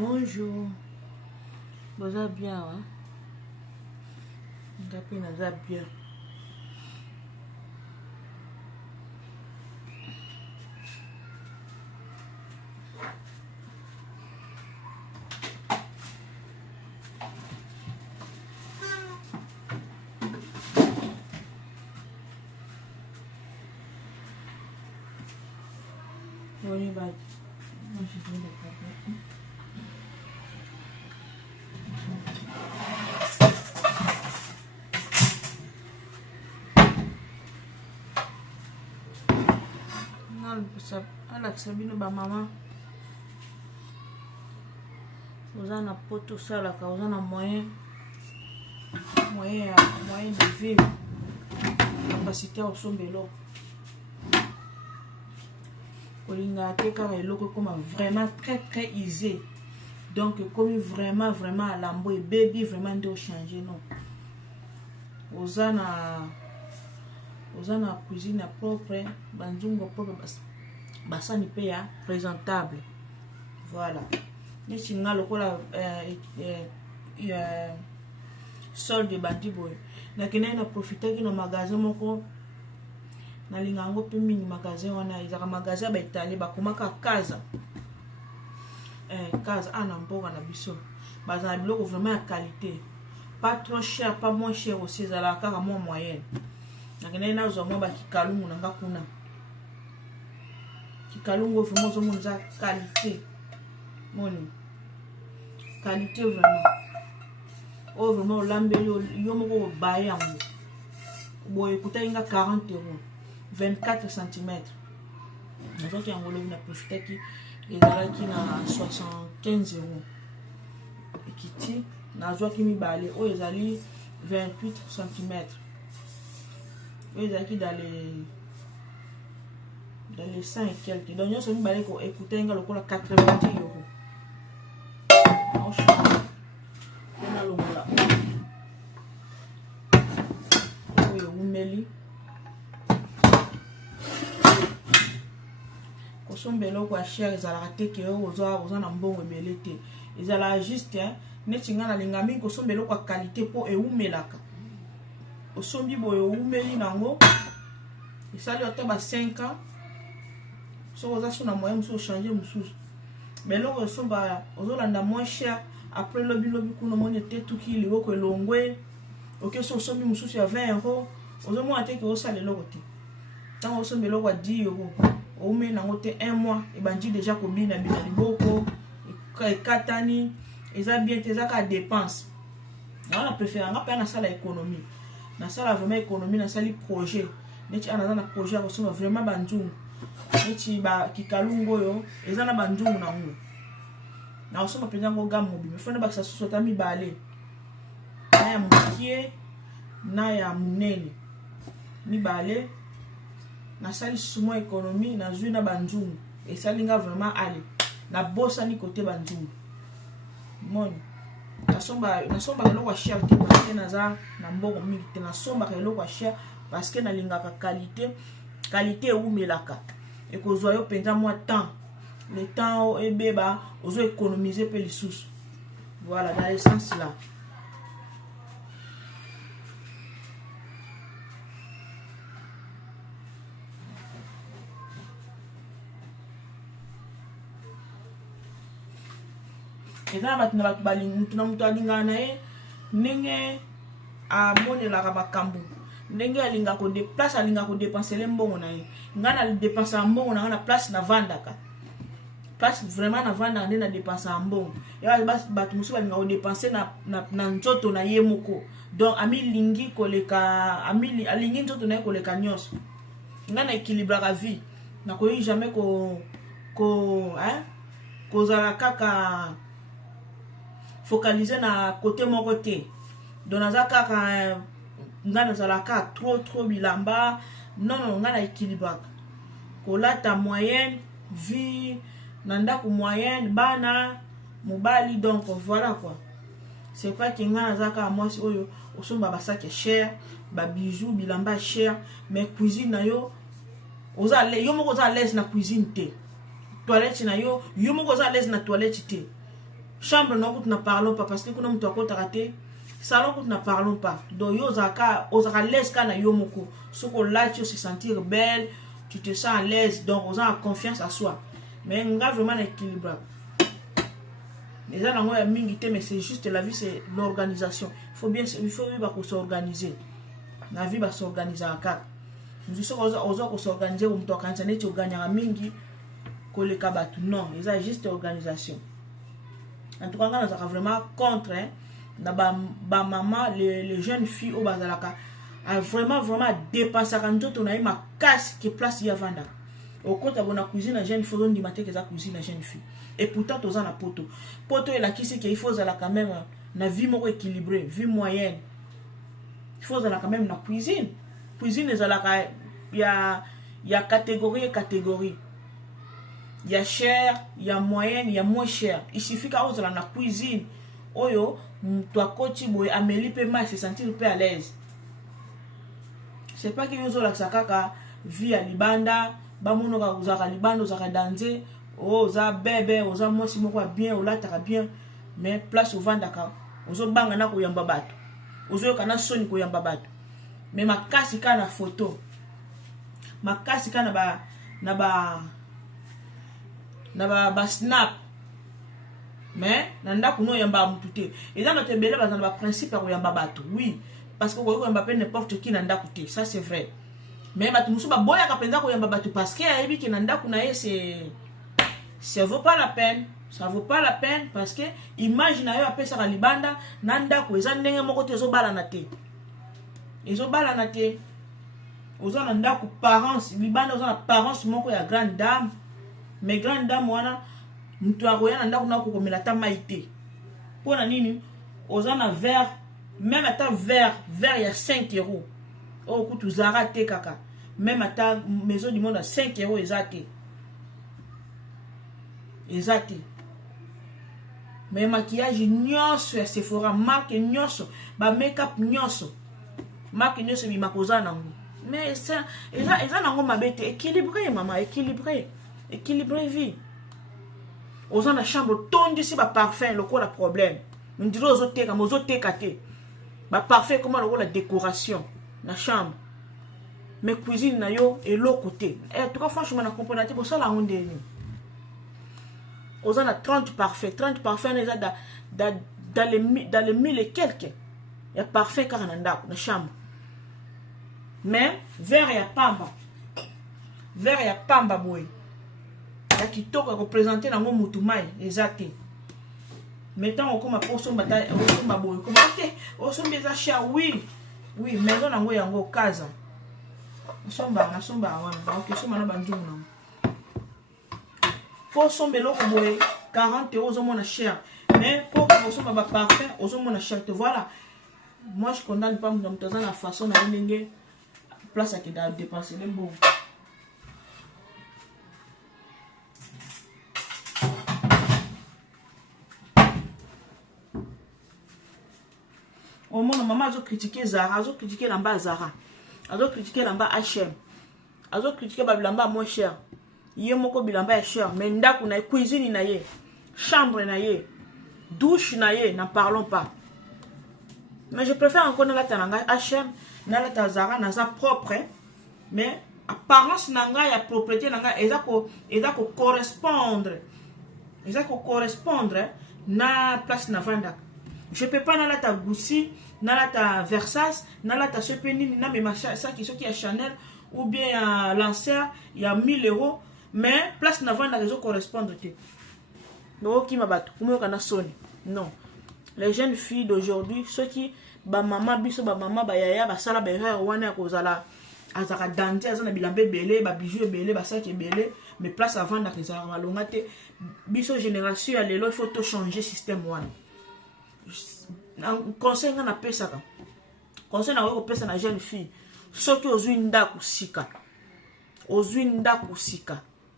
Bonjour. Vous allez bien, hein? Vous allez bien. On y va. Moi, je viens de parler. alakisa bino bamama oza na poto osalaka oza na moyen de vivre capacité ya kosomba eloko kolinga te kaka eloko ekoma vraiment très easy donc ekomi vraiment alambo ebebi vraiment nde ochange non oza na cuisine propre banzungu propre basani pe ya présentable voilà neti nga lokola solde bandi boye nakendaki na profitaki na magasin moko nalinga yango mpe mingi magasin wana ezaka magasin ya baitali bakomaka kaza ana mboka na biso baza na biloko vraiment ya qualité pas trop cher pas moins cher aussi ezalaka kaka mwa moyenne nakendaki nazwa mwa bakikalungu nanga kuna kikalungu vraiment ozomona eza qualité moni qualité vraiment oyo vraiment olambeli yo moko obaye yango boye ekutaki nga 40 euros 24 cm nazwaki yango lobi na profitaki ezalaki na 75 euros ekiti nazwaki mibale oyo ezali 28 cm oyo ezalaki dans les 100 et quelques donc nyonso mibale ekutaki nga lokola 90 euros nalongola oyo umeli kosomba eloko ya chere ezalaka te ke oza na mbongo ebele te ezalaka juste neti nga nalinga mingi kosomba eloko ya qualité mpo eumelaka osombi boye oumeli nango esali ata ba 5 ans soki oza so na moyen mosusu ochange mosusu beloko osomba ozolanda moins cher après lobi kuna omoni ete tuki liboko elongwe oke so osombi mosusu ya 20 euros ozomona te ke osala eloko te ntango osomba eloko ya 10 euros oumeli nango te 1 mois ebandi deja kobina liboko ekatani eza bien te eza kaka dépense na préfère nga mpe nasala économie nasala vraiment économie nasali projet neti ana aza na projet ya kosomba vraiment banzungu neti kikalungu oyo eza na banzungu nango na kosomba mpenza ngo gamme mobile fona bakisa susu ata mibale na ya mokie na ya monene mibale nasali susu mwa économie nazwi na banzungu esali nga vraiment ale nabosani kote banzungu moni nasombaka eloko ya cher te parce que naza na mbongo mingi te nasombaka eloko ya cher parce que nalingaka qualité eumelaka ekozwa yo mpenza mwa temps le temps ebeba ozo économiser mpe lisusu voilà dans le sens là eza na bato mutu na mutu alingaka na ye ndenge amonelaka makambo ndenge alingaka place alingaka kodepensele mbongo na ye nga na depensaka mbongo na nga na place navandaka place vraiment navandaka nde na depensaka mbongo bato mosusu balingaka kodepense na nzoto na ye moko donc alingi nzoto na ye koleka nyonso nga na équilibraka vie nakoyi jamais kozala kaka focaliser na côté moko te donc naza kaka nga nazalaka trop bilamba non nga na équilibraka kolata moyenne vie na ndako moyenne bana mobali donc voilà quoi c'est pas que nga nazaka mwasi oyo osomba basaki ya cher babijou bilamba cher mais cuisine na yo yo moko oza à l'aise na cuisine te toilette na yo moko oza à l'aise na toilette te chambre non que ne parlons pas parce que nous avons tout raté salon que ne parlons pas donc yo zaka l'aise quand yo moko ce qu'on là tu se sentir belle tu te sens à l'aise donc on a confiance à soi mais on a vraiment l'équilibre les gens ont mingi mais c'est juste la vie c'est l'organisation il faut s'organiser la vie va s'organiser à quatre nous sommes s'organiser pour nous organiser tu gagnes à mingi que le kabatu non c'est juste organisation. En tout cas, on est vraiment contre maman, les jeunes filles au Bazalaka. A vraiment dépensé quand on a eu ma casse qui place y avant. Au côté de la cuisine, la jeune fille, on dit que la cuisine, la jeune fille. Et pourtant, on a la poto. Poto est là qui c'est qu'il faut quand même une vie équilibrée, vie moyenne. Il faut quand même la cuisine. Cuisine, il y a catégorie et catégorie. Il y a cher, il y a moyenne, il y a moins cher. Il suffit qu'à dans la cuisine, oyo, toi coach boy, Amélie peut mal se sentir peu à l'aise. C'est pas que yo la sakaka vie à libanda, ba mono ka uzaka libanda, uzaka danser, oh za bébé, oza moi si moko bien, o la taka bien, mais place au vandaka, ozo banga na ko yamba bato. Ozo kana soni ko yamba bato. Mais makasi kana photo. Makasi kana ba snap mais nanda kuno yamba mutute et dans notre belé bazana ba principe ya yamba bato oui parce que ko yamba pe n'importe qui nanda kuté ça c'est vrai mais bato musu ba boya ka penza ko yamba bato parce que ayebi ki nanda kuna ye ça vaut pas la peine parce que imagine yo apesa ka libanda nanda ko eza ndenge moko te zo bala na te ozo nanda ko parents libanda ozo na parents moko ya grande dame. Mais grande dame wana mtu akoya nanda kuna kokomela ta maite pona nini ozana verre même ata verre il y a 5 euros oh kutu zara te kaka même ata maison du monde à 5 euros ezate mais maquillage nyonso ya Sephora marque nyonso ba make-up nyonso marque nyonso bimakoza nango mais ça eza nango mabete équilibré maman équilibré vie aux gens la chambre tondi si ba parfum le quoi la problème on dirait aux autres comme aux autres kate ba parfum comment le la décoration la chambre mais cuisine na yo et l'autre côté et tout cas franchement na comprendre pour ça la honte ni aux gens la 30 parfum les dans les 1000 et quelques il y a parfum car na chambre mais verre ya pamba boy qui toque représenter dans mon mutumai exacté maintenant on comme pour son bataille on somba boy comment on somba za cher oui maison nango yango casa on somba wana OK somba na banjungu na pour somba loko boy 40 € au moins cher mais pour on somba ba parfum au moins cher te voilà moi je condamne pas dans dans la façon na ndenge place à qui da dépenser même bon. Au moins maman a critiqué Zara, a critiqué l'amba Zara, a critiqué l'amba H&M, a critiqué l'amba moins cher. Yé moko bilamba est cher, mais ndaku na cuisine na ye, chambre na ye, douche na ye, n'en parlons pas. Mais je préfère encore la tananga H&M, na la Zara na sa propre, mais apparence nanga ya propriété nanga eza ko correspondre na place na vanda. Je peux pas na ta Gucci, na ta Versace, na ta Chepeni, na mais ça qui est Chanel ou bien Lancer, il y a 1000 € mais place na vanda réseau correspondre te. Donc qui m'abattu, comment kana soni. Non. Les jeunes filles d'aujourd'hui, ceux qui ba maman biso ba maman ba yaya ba sala ba erreur wana ko zala azaka danser azana bilambe belé ba bijou belé ba sac belé mais place avant na kezala malonga te biso génération ya lelo il faut tout changer système wana. Conseil na pesa ka conseil na ko pesa na jeune fille soki ozwi ndaku sika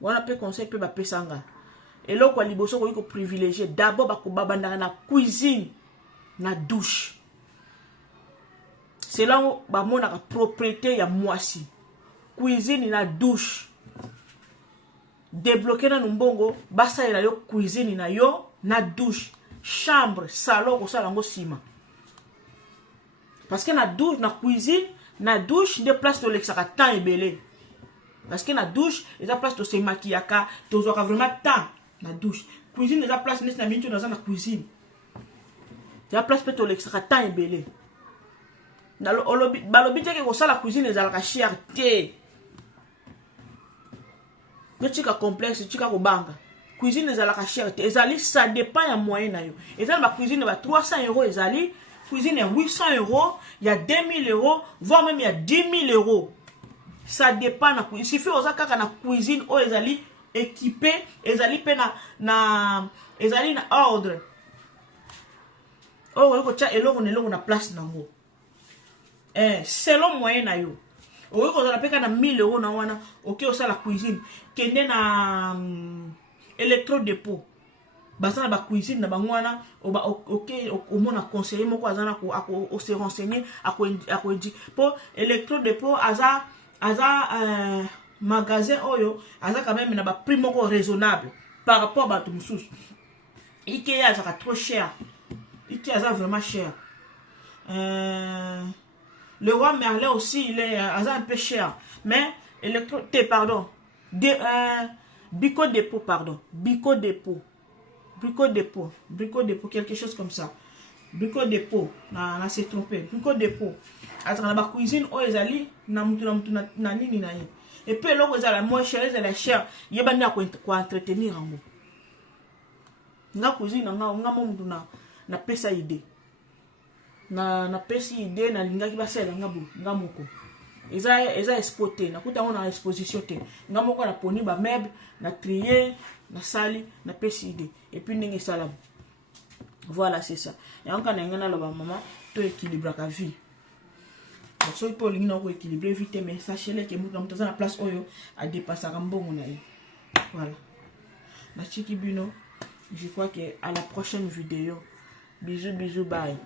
wana pe conseil pe ba pesa nga eloko liboso ko yiko privilégier d'abord ba ko babanda na cuisine na douche. C'est là où ba mona ka propriété ya mwasi cuisine na douche débloquer na numbongo basa ila yo cuisine na yo na douche chambre salon kosala yango sima parce que na douche na cuisine na douche de place tolekisaka temps ebele parce que na douche eza place to se maquillaka tozwaka vraiment temps na douche cuisine eza place neti na mingi naza na cuisine eza place mpe tolekisaka temps ebele balobi teke kosala cuisine ezalaka cher te tika complexe tika kobanga cuisine ezalaka cher te ezali ça dépend ya moyen na yo ezali ba cuisine ba 300 euros ezali cuisine ya 800 euros ya 2000 euros voire même ya 10 000 euros ça dépend na cuisine il suffit oza kaka na cuisine o ezali équipé ezali pe ezali na ordre o ko tia eloko na place nango selon moyen na yo oyo kozala peka na 1000 euros na wana ok osala cuisine kende na électrodépôt basana ba cuisine na bango wana ok omona conseiller moko azana ko se renseigner ako di po électrodépôt aza magasin oyo aza quand même na ba prix moko raisonnable par rapport à bato mususu Ikea azaka trop cher Ikea aza vraiment cher le roi Merlin aussi, il est un peu cher. Mais, Bico Dépôt, pardon. Bico Dépôt, quelque chose comme ça. Bico Dépôt, on s'est trompé. Bico Dépôt. Attends, la cuisine, oh, ils allaient, et puis, là, ils allaient moins cher, ils allaient cher. Il y a pas quoi entretenir en vous. La cuisine, on a pas ça idée. na pesi idée na lingaki basela nga moko eza exporté na kuta on a exposition te nga moko na poni ba meuble na trier na sali na pesi idée et puis ndenge sala voilà c'est ça et encore na ngana loba maman to équilibre ka vie donc so ipo lingi na ko équilibrer vite mais sachez que mutu na place oyo a dépasser mbongo na ye voilà na chiki bino je crois que à la prochaine vidéo bisous bye.